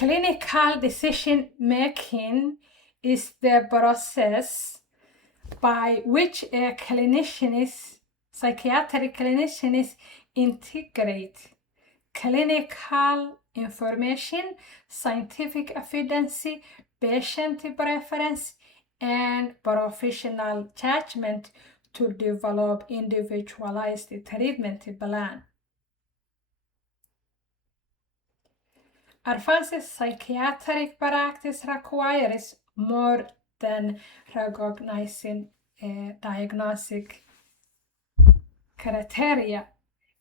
Clinical decision making is the process by which a psychiatric clinicians integrate clinical information, scientific evidence, patient preference, and professional judgment to develop individualized treatment plan. Advanced psychiatric practice requires more than recognizing diagnostic criteria.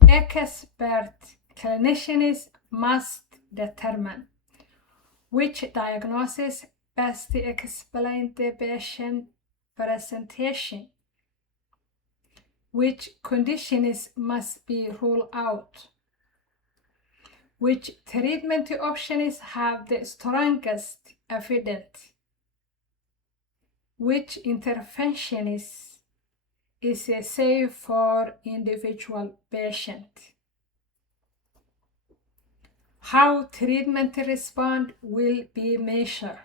Expert clinicians must determine which diagnosis best explain the patient presentation, which conditions must be ruled out, which treatment options have the strongest evidence, which intervention is safe for individual patient. How treatment response will be measured.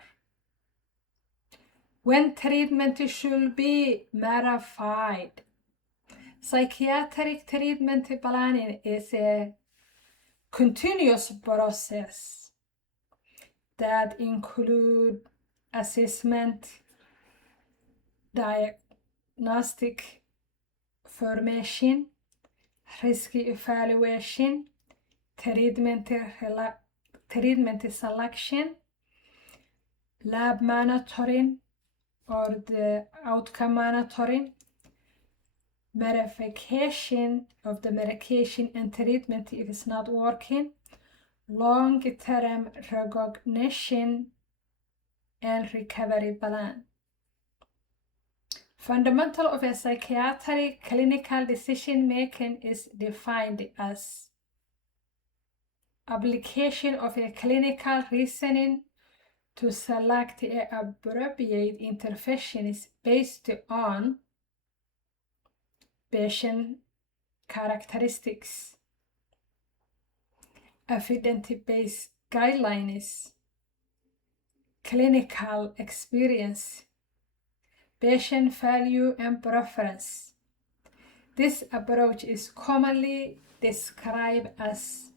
When treatment should be modified. Psychiatric treatment planning is a continuous process that includes assessment, diagnostic formation, risk evaluation, treatment selection, lab monitoring or the outcome monitoring, verification of the medication and treatment if it's not working, long-term recognition, and recovery plan. Fundamental of a psychiatric clinical decision making is defined as application of a clinical reasoning to select an appropriate interventions based on patient characteristics, evidence-based guidelines, clinical experience, patient value and preference. This approach is commonly described as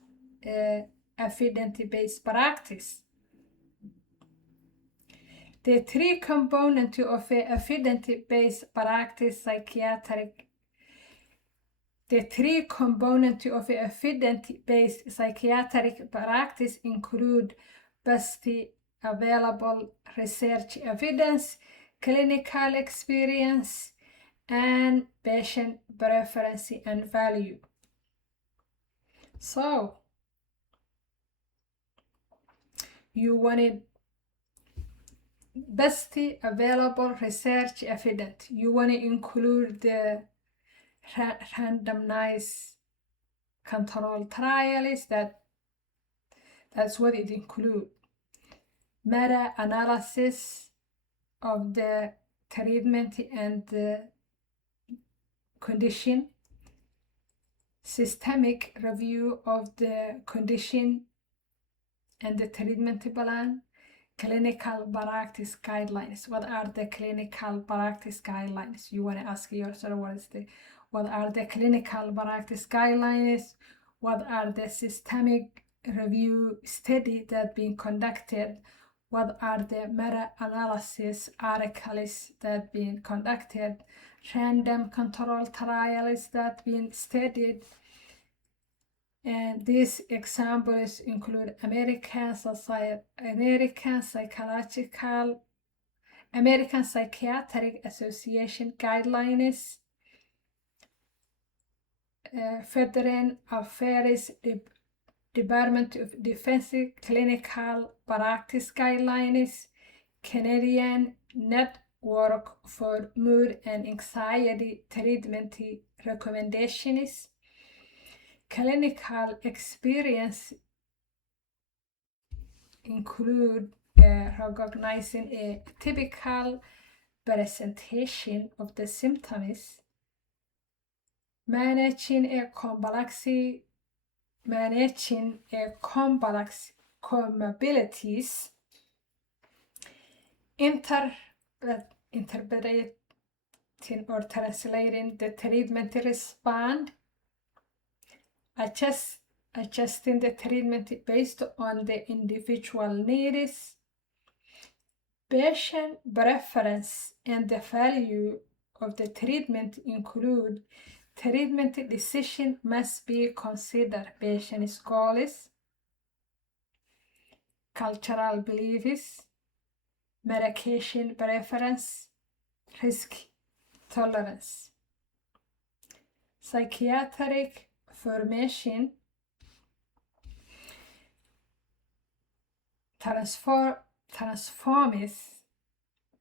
evidence-based practice. The three components of evidence-based practice psychiatric practice include best available research evidence, clinical experience, and patient preference and value. So, you wanted best available research evidence. You want to include the randomized control trials. That's what it includes. Meta-analysis of the treatment and the condition, systemic review of the condition and the treatment plan, clinical practice guidelines. What are the clinical practice guidelines? You want to ask yourself, what are the clinical practice guidelines? What are the systemic review study that being conducted? What are the meta-analysis articles that being conducted? Random control trials that being studied. And these examples include American Psychiatric Association guidelines, Veteran Affairs Department of Defense clinical practice guidelines, Canadian Network for Mood and Anxiety Treatment recommendations, clinical experience include recognizing a typical presentation of the symptoms, managing a complex comorbidities, interpreting or translating the treatment response, adjusting the treatment based on the individual needs, patient preference, and the value of the treatment include treatment decision must be considered patient's goals, cultural beliefs, medication preference, risk tolerance. Psychiatric formation transforms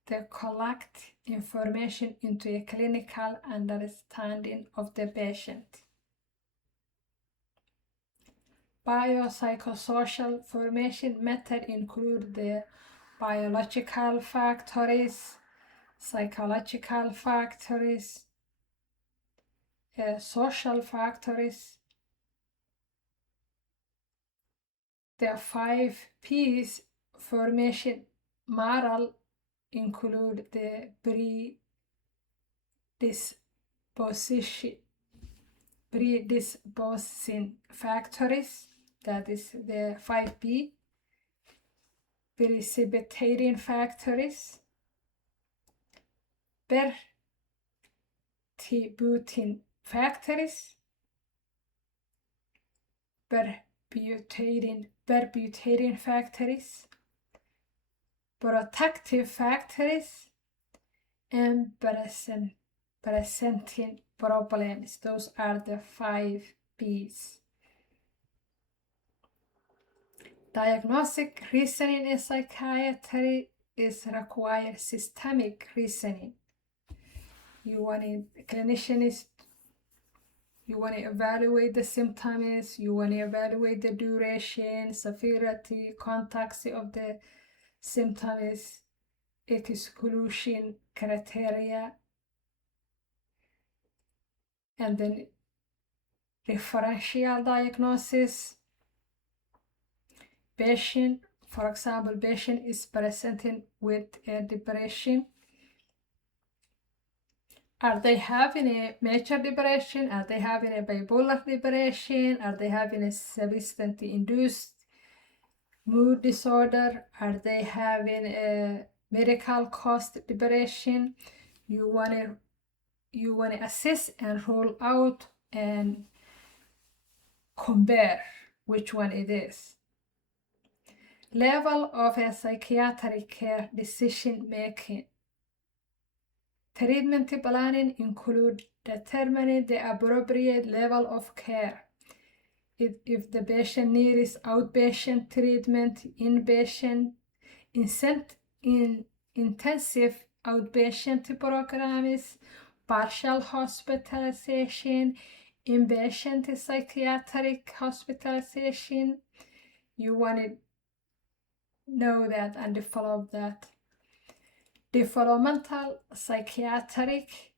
the collect information into a clinical understanding of the patient. Biopsychosocial formation method include the biological factors, psychological factors, social factors. The 5 P's formation model include the predisposing factors, that is the 5P, precipitating factors, perturbating factors, perpetuating factors, protective factors, and presenting problems. Those are the 5 P's. Diagnostic reasoning in psychiatry is required systemic reasoning. You want to evaluate the symptoms, you want to evaluate the duration, severity, context of the symptoms, exclusion criteria, and then differential diagnosis. Patient, for example, patient is presenting with a depression. Are they having a major depression? Are they having a bipolar depression? Are they having a substance-induced mood disorder? Are they having a medical caused depression? You want to assess and rule out and compare which one it is. Level of a psychiatric care decision making. Treatment planning include determining the appropriate level of care. If the patient needs outpatient treatment, inpatient, intensive outpatient programs, partial hospitalization, inpatient psychiatric hospitalization, you want to know that and develop that. Developmental psychiatric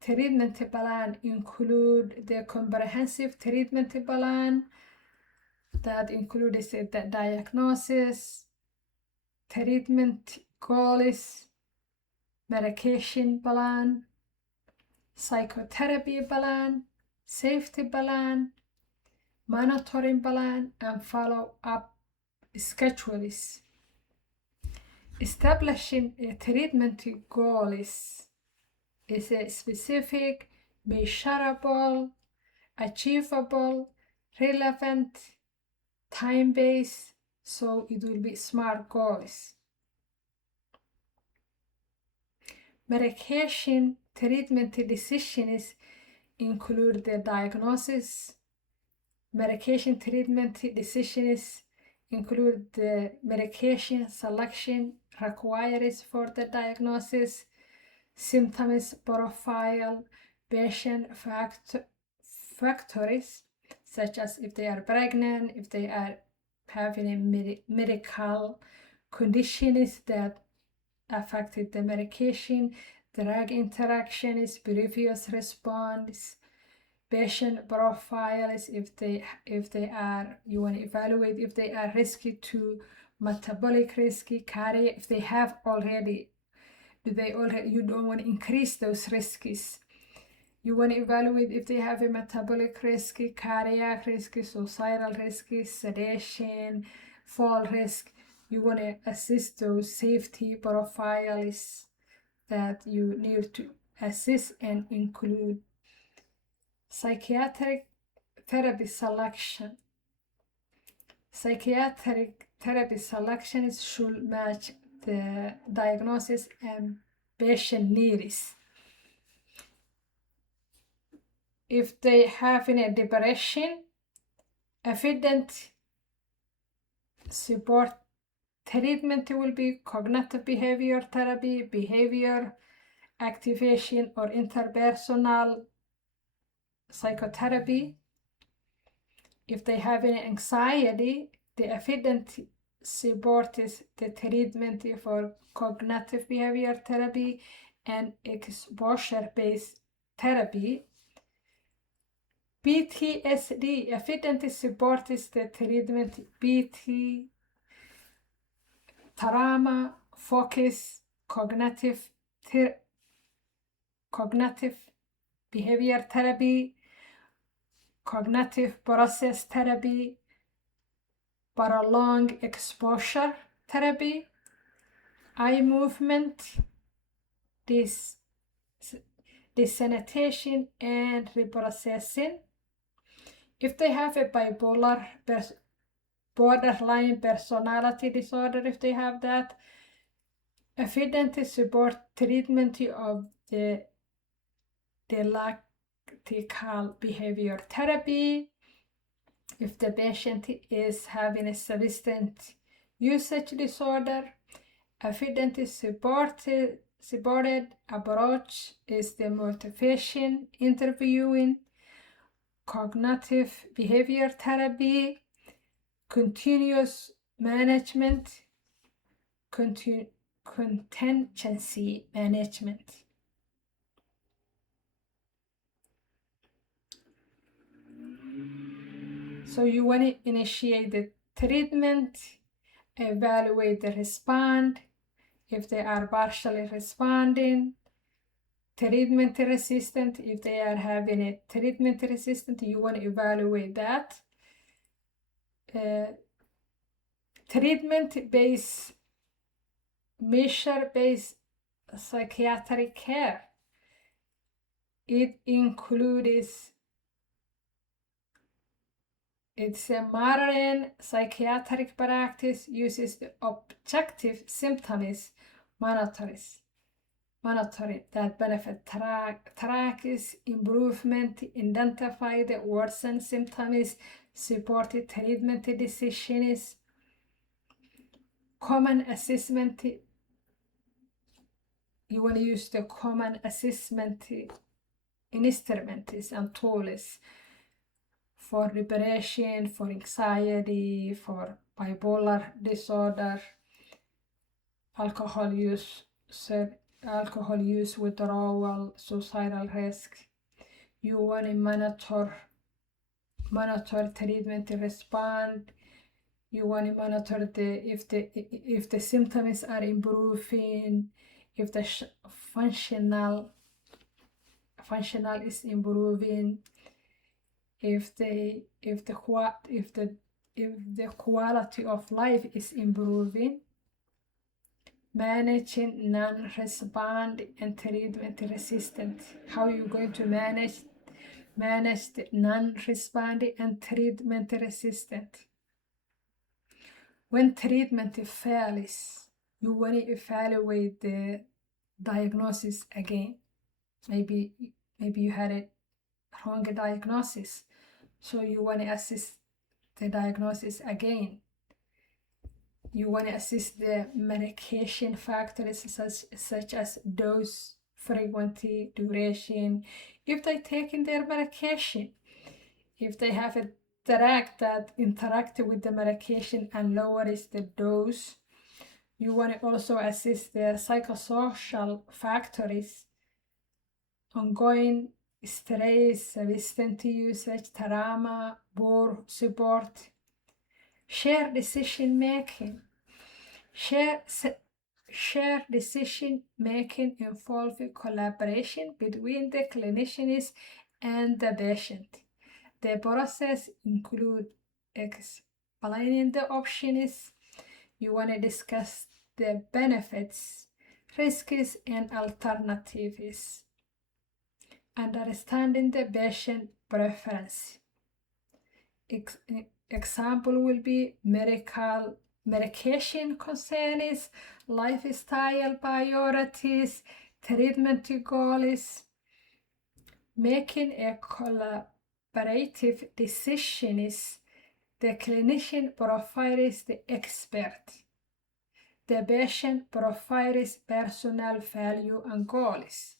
treatment plan include the comprehensive treatment plan that includes the diagnosis, treatment goals, medication plan, psychotherapy plan, safety plan, monitoring plan, and follow-up schedules. Establishing a treatment goals is a specific, measurable, achievable, relevant, time-based, so it will be SMART goals. Medication treatment decisions include the diagnosis. Medication treatment decisions include the medication selection required for the diagnosis, symptoms profile, patient factors, such as if they are pregnant, if they are having a medical conditions that affected the medication, drug interactions, previous response, patient profiles, if they are, you want to evaluate if they are risky to metabolic risky, cardiac, if they have already, you don't want to increase those risks. You want to evaluate if they have a metabolic risk, cardiac risk, suicidal risk, sedation, fall risk. You want to assess those safety profiles that you need to assess and include. Psychiatric therapy selection. Psychiatric therapy selection should match the diagnosis and patient needs. If they have a depression, evident support treatment will be cognitive behavior therapy, behavior activation, or interpersonal psychotherapy. If they have any anxiety, the evident support is the treatment for cognitive behavior therapy and exposure-based therapy. PTSD, evident support is the treatment PT, trauma, focus, cognitive behavior therapy, cognitive process therapy, prolonged exposure therapy, eye movement, desensitization, and reprocessing. If they have a borderline personality disorder, if they have that, evident support treatment of the dialectical behavior therapy. If the patient is having a substance usage disorder, evident supported approach is the motivation interviewing, cognitive behavior therapy, continuous management, contingency management. So you want to initiate the treatment, evaluate the response, if they are partially responding, treatment resistant, if they are having a treatment resistant, you want to evaluate that. Treatment-based, measure-based psychiatric care. It includes, it's a modern psychiatric practice uses the objective symptoms monitoring that benefit tracks improvement, identify the worsened symptoms, supported treatment decisions, common assessment. You want to use the common assessment instruments and tools for depression, for anxiety, for bipolar disorder, alcohol use withdrawal, suicidal risk. You want to monitor treatment response. You want to monitor if the symptoms are improving, if the functional is improving, if the quality of life is improving. Managing non-respond and treatment resistant. How are you going to manage the non-responding and treatment resistant? When treatment fails, you want to evaluate the diagnosis again. Maybe you had a wrong diagnosis, so you want to assess the diagnosis again. You want to assess the medication factors such as dose, frequency, duration, if they taking their medication, if they have a drug that interacts with the medication and lowers the dose. You want to also assess the psychosocial factors, ongoing stress, substance usage, trauma, poor support. Share decision making. Share decision making involves collaboration between the clinicians and the patient. The process includes explaining the options. You want to discuss the benefits, risks, and alternatives. Understanding the patient preference. Example will be medication concerns, lifestyle priorities, treatment goals. Making a collaborative decision is the clinician provides the expert. The patient provides personal value and goals.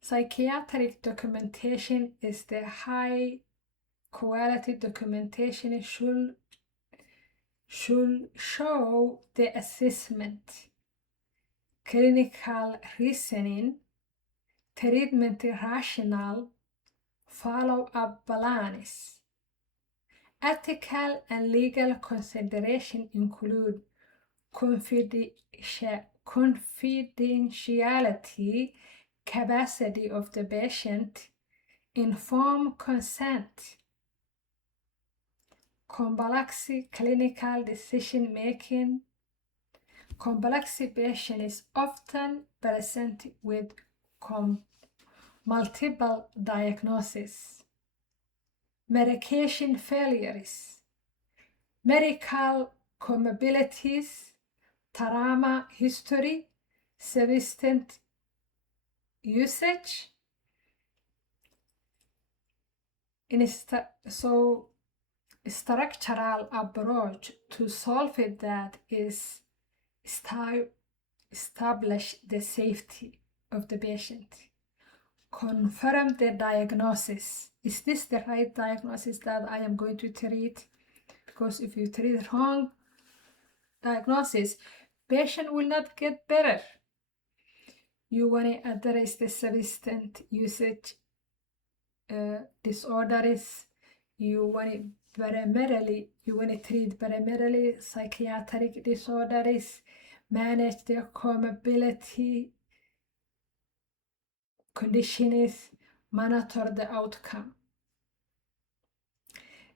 Psychiatric documentation is the high quality documentation should show the assessment, clinical reasoning, treatment rationale, follow-up plans. Ethical and legal consideration include confidentiality, capacity of the patient, informed consent, complex clinical decision making. Complex patient is often present with multiple diagnoses, medication failures, medical comorbidities, trauma history, substance usage. So structural approach to solve that is establish the safety of the patient, confirm the diagnosis. Is this the right diagnosis that I am going to treat? Because if you treat wrong diagnosis, patient will not get better. You want to address the substance usage disorders. You want to treat primarily psychiatric disorders, manage their comorbidity conditions, monitor the outcome.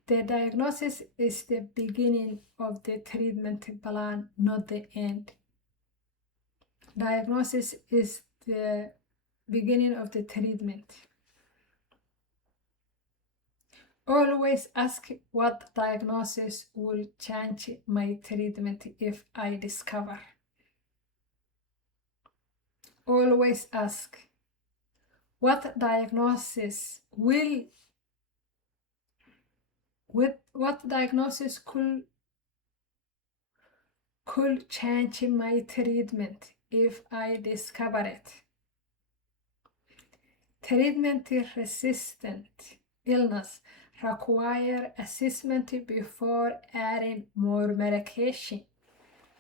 The diagnosis is the beginning of the treatment plan, not the end. Diagnosis is the beginning of the treatment. Always ask what diagnosis will change my treatment if I discover. Always ask what diagnosis could change my treatment if I discover it. Treatment-resistant illness require assessment before adding more medication.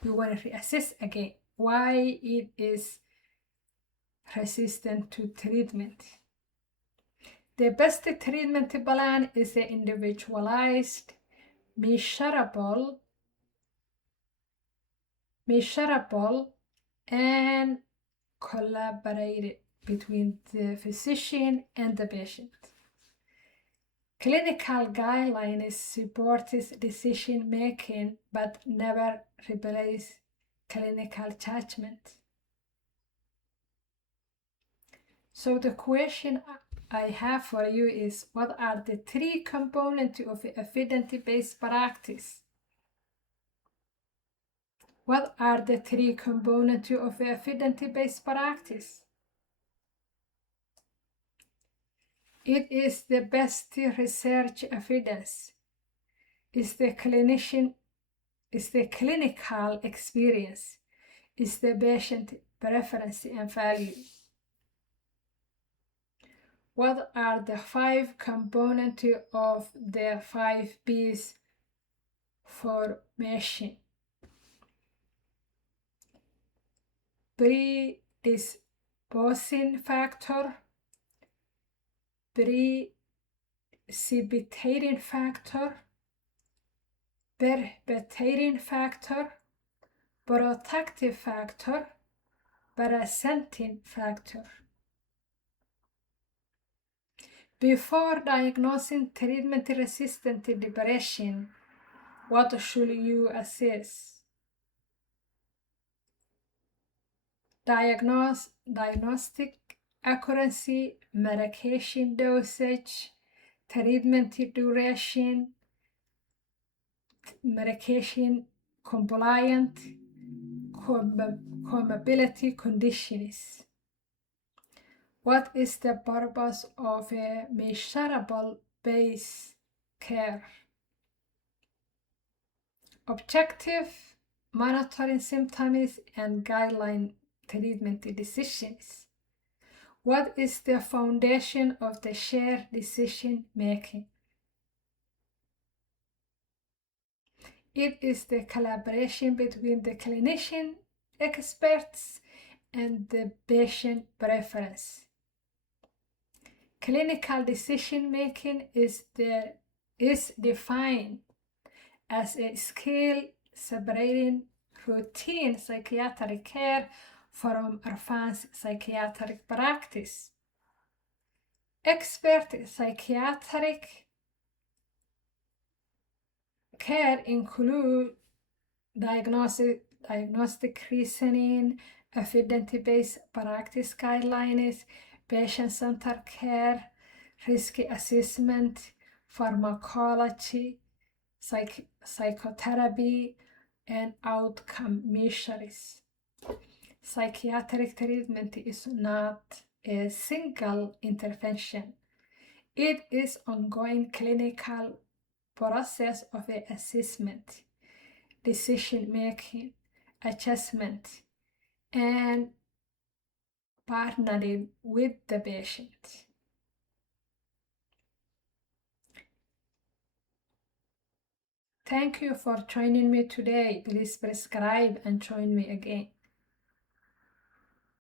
You want to reassess again why it is resistant to treatment. The best treatment plan is the individualized, measurable, and collaborated between the physician and the patient. Clinical guidelines support decision making but never replace clinical judgment. So the question I have for you is, what are the 3 components of evidence-based practice? What are the 3 components of evidence-based practice? It is the best research evidence. It's the clinical experience. It's the patient preference and value. What are the 5 components of the 5 P's formation? Bosin factor, precipitating factor, precipitating factor, protective factor, presenting factor. Before diagnosing treatment-resistant depression, what should you assess? Diagnostic accuracy, medication dosage, treatment duration, medication compliant, comorbidity conditions. What is the purpose of a measurable base care? Objective, monitoring symptoms and guideline treatment decisions. What is the foundation of the shared decision making? It is the collaboration between the clinician, experts, and the patient preference. Clinical decision making is defined as a skill separating routine psychiatric care from advanced psychiatric practice. Expert psychiatric care include diagnostic reasoning, evidence-based practice guidelines, patient-centered care, risk assessment, pharmacology, psychotherapy, and outcome measures. Psychiatric treatment is not a single intervention. It is ongoing clinical process of assessment, decision making, adjustment, and partnering with the patient. Thank you for joining me today. Please subscribe and join me again.